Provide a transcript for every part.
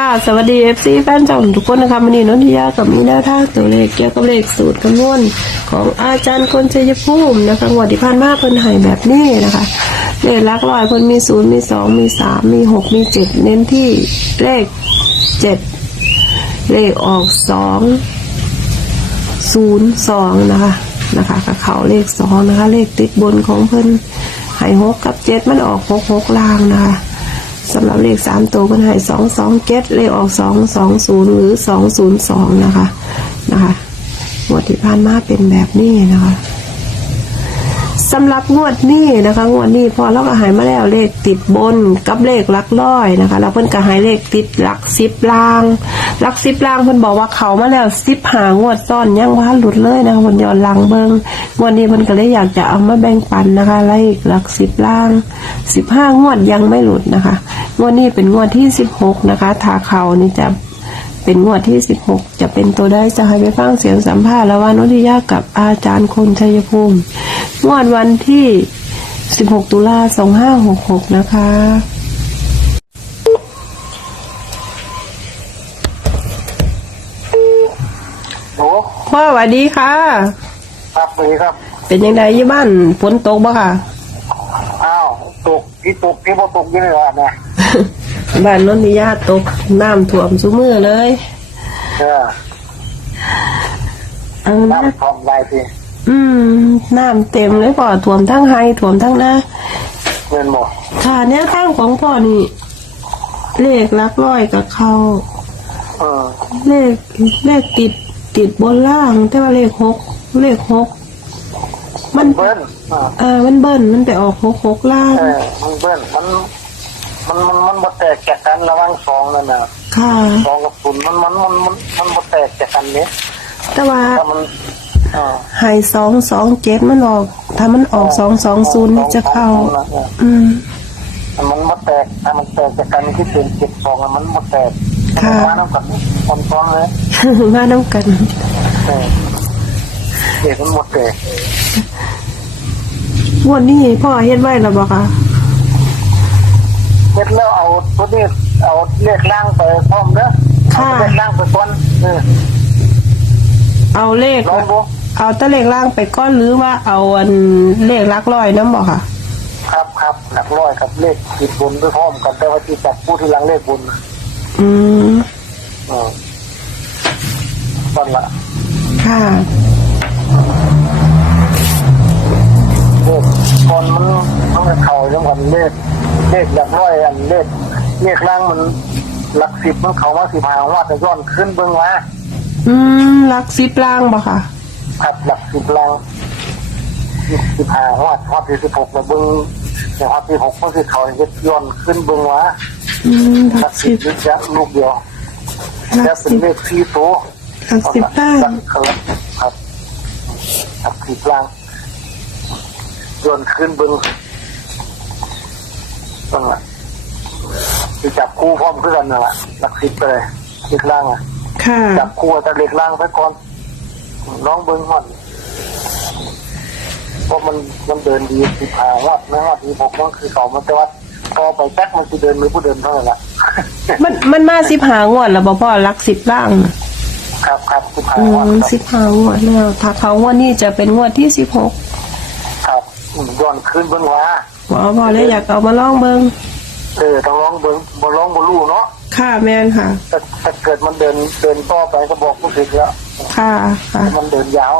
ค่ะ สวัสดี FC แฟนจ่องทุกคนนะคะวันนี้นนทิยากับมีแนวทางตัวเลขเกี่ยวกับเลขสูตรคำนวณของอาจารย์คนชัยภูมินะคะงวดที่ผ่านมาเพิ่นให้แบบนี้นะคะเลขลักร้อยเพิ่นมีศูนย์มีสองมีสามมีหกมีเจ็ดเน้นที่เลขเจ็ดเลขออกสองศูนย์สองนะคะนะคะกับเขาเลขสองนะคะ เลขติดบนของเพิ่นให้หกกับเจ็ดมันออกหกหกลางนะคะ สำหรับเลขสามตัวก็ให้สองสองเจ็ดเลขออกสองสองศูนย์หรือสองศูนย์สองนะคะนะคะงวดที่ผ่านมาเป็นแบบนี้นะคะ สำหรับงวดนี้นะคะงวดนี้พอเราก็หายมาแล้วเลขติดบนกับเลขหลักร้อยนะคะแล้วเพิ่นก็หายเลขติดหลักสิบลางหลักสิบลางเพิ่นบอกว่าเขามาแล้วสิบหางวดซ้อนยังว่าหลุดเลยนะคะเพิ่นย้อนหลังเบิงงวดนี้เพิ่นก็เลยอยากจะเอามาแบ่งปันนะคะเลขหลักสิบลางสิบห้างวดยังไม่หลุดนะคะงวดนี้เป็นงวดที่สิบหกนะคะทาเขานี่จะเป็นงวดที่สิบหกจะเป็นตัวได้จะให้ไปฟังเสียงสัมภาษณ์ระหว่างนุทิยากับอาจารย์คนชัยภูมิ งวดวันที่สิบหกตุลาสองห้าหกหกนะคะโอ้พ่อสวัสดีค่ะ ครับสวัสดีครับ เป็นยังไงยี่บ้านฝนตกบ่ค่ะ อ้าวตกที่ตกที่บ่ตกอยี่นี่แหละนะบ้านนนทิยาตกน้ำท่วมซุมือเลย เออเออนะน้ำทองลายที อืมน้ำเต็มเลยพ่อท่วมทั้งไฮท่วมทั้งหน้าเงินหมดค่ะแนวทางของพ่อนี่เลขหลักร้อยกับเขาเออเลขเลขติดติดบนล่าง แต่ว่าเลขหกเลขหกมันเบิ้ลเออเออมันเบิ้ลมันไปออกหกหกล่างเออมันเบิ้ลมันมันมันมันบ่แตกจากกันระหว่างสองนั่นน่ะค่ะสองกับศูนย์มันมันมันมันมันบ่แตกจากกันเนี่ยแต่ว่าถ้ามันเออใหายสองสองเจ็ดมันออก ถ้ามันออกสองสองศูนย์นี่จะเข้าเอออืมมันมันบ่แตกถ้ามันแตกจากกันที่เป็นเจ็ดสองอะมันบ่แตกค่ะมันมาน้ำกับคนซ้อนเลยมาน้ำกันเออเด็กมันหมดแตกงวันนี้พ่อเฮ็ดไว้แล้วบ่คะเสร็จแล้วเอาตัวนี้เอาเลขล่างไปพร้อมเด้อเอาเลขล่างไปก่อนเออเอาเลขลองดู เอาแตะเลขล่างไปก้อนหรือว่าเอาอันเลขหลักร้อยน้ำบ่ค่ะ ครับครับหลักร้อยกับเลขติดบนไปพร้อมกันแต่ว่าที่จับผู้ที่หลังเลขบนอืม เออนั่นละค่ะ เลขก่อนมันต้องเข่าจังหวัดเลขเลขหลักร้อยอันเลขเลขล่างมันหลักสิบมันเขาว่าสิบหาว่าจะย้อนขึ้นเบื้องว่าอืมหลักสิบล่างบ่ค่ะ ครับหลักสิบล่างสิบหาว่าว่าที่สิบหกมาเบื้องในว่าที่หกมันสิเขาจะย้อนขึ้นเบื้องว่าอืมหหลัลักกสิสิบบยึดยักลูกเดียวหลัจะกเป็นสิบเลขสี่ตัวหลักสิบล่างหลักครับครับหลักสิบล่างโยนขึ้นเบึงนั่นแหละที่จับคู่พร้อมเพื่อนนั่นแหละหลักสิบไปเลยเลขล่างอะ ค่ะ จับคู่แต่เลขล่างไปก่อน น้องเบิ้งหอดเพราะมันมันเดินดีสิบหาวัดไม่วัดที่ผมมันคือเขามันแต่ว่าพอไปแจ็คมันจะเดินมือผู้เดินเท่านั้นแหละมันมันมาสิบหางวดแล้วบ่พ่อหลักสิบล่างน่ะครับครับสิบหาอืวัดมครับสิบหางวดแล้วถ้าเขางวดนี้จะเป็นงวดที่สิบหกครับย้อนขึ้นเบิ้งว่าบ่พ่อเลยอยากเอามาลองเบิ่งเออต้องร้องเบิ้งบ่ร้องบ่รู้เนาะค่ะแม่นค่ะถ้าถ้าเกิดมันเดินเดินต่อไปก็บอกผู้ผิดแล้ว ค่ะค่ะมันเดินยาว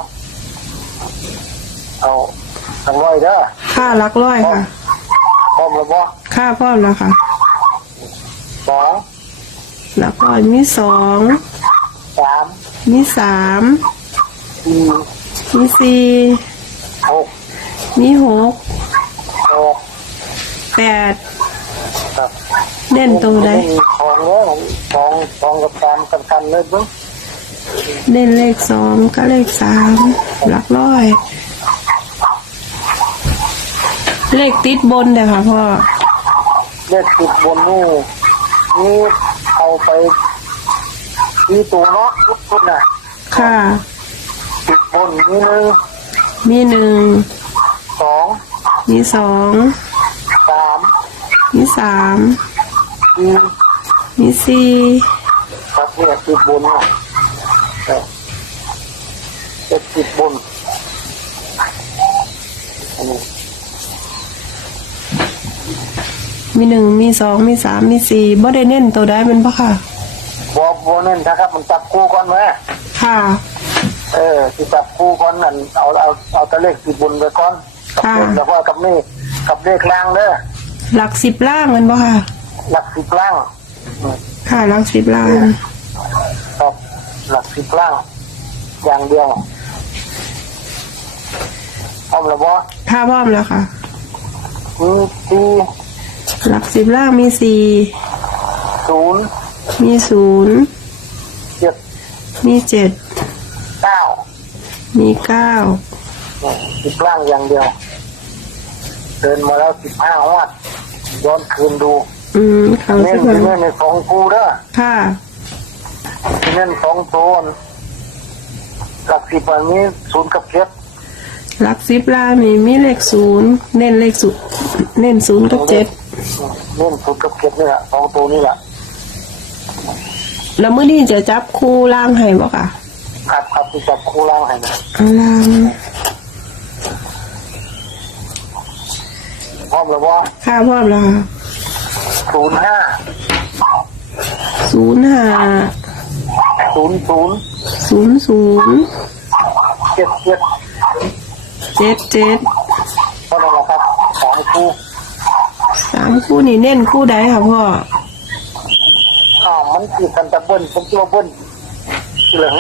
เอาทางร้อยเด้อค่าหลักร้อยค่ะ พร้อมแล้วบ่ค่าพร้อมแล้วค่ะสองหลักร้อยมีสองสามมีสามสี่มีสี่หกมีหกหกแปดครับเน้นตัวใดสองเนื้อสองสองกับสามกันกันเลยเบิ้ง เน้นเลขสองก็เลขสามหลักร้อย เลขติดบนเด้อค่ะพ่อเลขติดบนนู่นนี่เอาไปที่ตัวเนาะทุกๆนะค่ะติดบนนี่หนึ่งมีหนึ่งสองมีสองสามมีสามสี่มมีสี่ครับเนี่ยติดบนเนี่ยเออ เลขติดบนอันนี้มีหนึ่งมีสองมีสามมีสี่บ่ได้เน้นตัวใดแมันปะค่ะ บอบอนั่นนะครับ มันจับคู่ก่อนไหมค่ะ เออที่จับคู่ก่อนนั่นเอาเอาเอาแตะเลขติดบนไปก่อนกับค่ะ บนแล้วก็กับนี่กับเลขล่างเด้อหลักสิบล่างแมันปะค่ะ หลักสิบล่างอืม ค่ะหลักสิบล่าง ครับหลักสิบล่างอย่างเดียว เอาละบอค่าพร้อมแล้วค่ะมีสี่หลักสิบล่างมีสี่ศูนย์มีศูนย์เจ็ดมีเจ็ดเก้ามีเก้าเนี่ยสิบล่างอย่างเดียว เดินมาแล้วสิบห้าวัดย้อนคืนดูอืมเขาเน้จะนเน้นในสองคูเด้อค่ะเน้นสองโซนหลักสิบอันนี้ศูนย์กับเจ็ด ลักสิบล่างนี่มีเลขศูนย์เน้นเลขศูนย์เน้นศูนย์กับเจ็ดเน้นศูนย์กับเจ็ดนี่แหละสองตัวนี่แหละแล้วเมื่อนี้จะจับคู่ล่างให้บ่ค่ะครับครับที่จับคู่ล่างให้นะเอาล่างพร้อมแล้วว่าค่าพร้อมแล้วค่ะศูนย์ห้าศูนย์ห้าศูนย์ศูนย์ศูนย์ศูนย์เจ็ดเจ็ด เจ็ดเจ็ดเท่านั้นแหละครับสองคู่สามคู่นี่เน้นคู่ใดค่ะพ่ออ้าวมันคือกันตะเบิ้ลผมตัวเบิ้ลเหลือง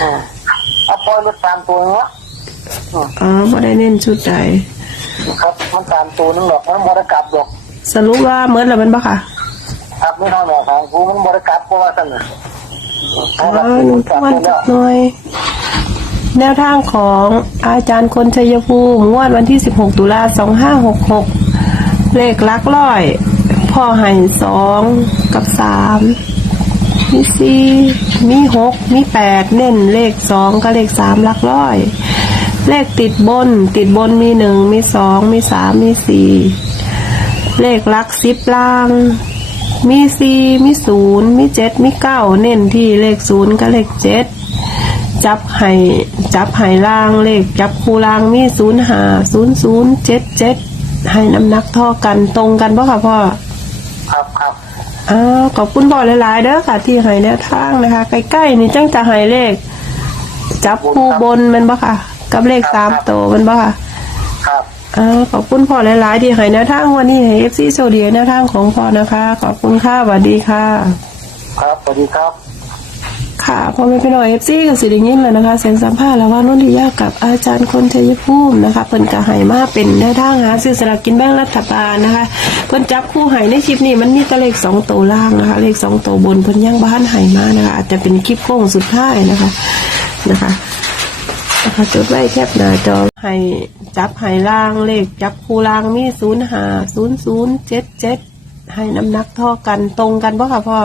อืมเอาปล่อยรถตามตัวเนาะอืมอ๋อบ่ได้เน้นชุดใดครับมันตามตัวนึงหรอกมันบริกลับหรอกสรุปว่าเมื่อแล้วมันบ่ค่ะครับไม่เท่าไหร่ของกูมันบริกลับเพราะว่าสั่นน่ะอ๋อเอาหนึ่งกลับวันไปจัแล้กวหน่อย แนวทางของอาจารย์คนชัยภูมิงวดวันที่ 16 ตุลา 2566 เลขลักร้อย พ่อให้สองกับสามมีสี่มีหกมีแปดเน้นเลขสองกับเลขสามลักร้อย เลขติดบน ติดบนมีหนึ่งมีสองมีสามมีสี่เลขลักสิบล่าง มีสี่มีศูนย์มีเจ็ดมีเก้าเน้นที่เลขศูนย์กับเลขเจ็ด จับไห้จับไห้ล่างเลขจับคูล่างมีศูนย์หาศูนย์ศูนย์เจ็ดเจ็ดให้น้ำหนักเท่อกันตรงกันป่ะค่ะพ่อครับครับอ้าวขอบคุณพ่อหลายๆเด้อค่ะ ที่ให้แนวทางนะคะ ใกล้ๆนี่จังจะให้เลข จับคู่บนแมันบ่ค่ะ กับเลขสามโตวแมันบ่ค่ะครับอ้าวขอบคุณพ่อหลายๆที่ให้แนวทางวันนี้ให้เอฟซีโซเดียแนวทางของพ่อนะคะ ขอบคุณค่ะสวัสดีค่ะ ครับสวัสดีครับ ค่ะพอไม่เป็นหน่อยเอฟซีกับสิริยินแล้วนะคะเซ็นสัมภาษณ์แล้วว่านุ่นทิยากับอาจารย์คนชัยภูมินะคะเพิ่นกะให้มาเป็นแนวทางหาซื้อสลากกินแบ่งรัฐบาลนะคะเพิ่นจับคู่ให้ในคลิปนี้มันมีแต่เลขสองตัวล่างนะคะ เลขสองตัวบนเพิ่นยังบ้านให้มานะคะอาจจะเป็นคลิปโค้งสุดท้ายนะคะนะคะนะคะจดไว้แคบหน้าจอให้จับให้ล่างเลขจับคู่ล่างมีศูนย์หาศูนย์ศูนย์เจ็ดเจ็ดให้น้ำหนักเท่อกันตรงกันปะค่ะพ่อ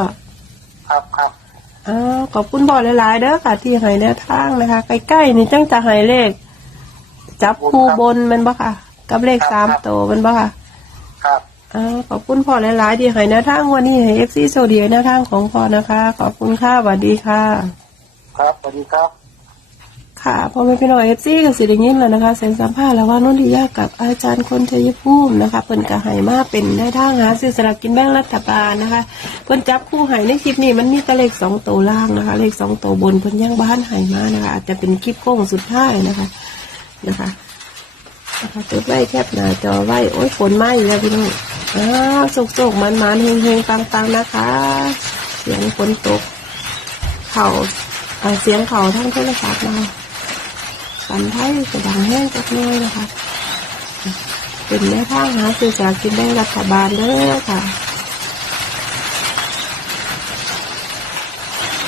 ครับครับ อ้าวขอบคุณบอหลายๆเด้อค่ะ ที่ให้แนวทางนะคะ ใกล้ๆนี่จังจะให้เลข จับคู่บนแมันบ่ค่ะ กับเลขสามโตวแมันบ่ค่ะ ครับอ้าวขอบคุณพ่อหลายๆที่ให้แนวทางวันนี้ให้เอฟซีโซเดียแนวทางของพ่อนะคะ ขอบคุณค่ะสวัสดีค่ะ ครับสวัสดีครับ ค่ะพอไม่เป็นหน่อยเอฟซีกับสิริยินแล้วนะคะเซ็นสัมภาษณ์แล้วว่านุ่นทิยากับอาจารย์คนชัยภูมินะคะเพิ่นกระให้มาเป็นได้ทางหาซื้อสลากกินแบ่งรัฐบาลนะคะ เพิ่นจับคู่ให้ในคลิปนี้มันมีแต่เลขสองตัวล่างนะคะ เลขสองตัวบนเพิ่นยังบ้านให้มานะคะ อาจจะเป็นคลิปโค้งสุดท้ายนะคะนะคะนะคะจดไว้แคบหน้าจอไว้โอ้ยฝนไหม้แล้วพี่น้องอ้าวโศกๆมันๆเฮงๆปังๆนะคะ เสียงฝนตก เข่าเอ่อเสียงเข่าทั้งโทรศัพท์นะคะ สันไทยจะดังแห้งจักน้อยนะคะ เป็นแม่ทางหาสื่อจากกินได้รัฐบาลเด้อค่ะ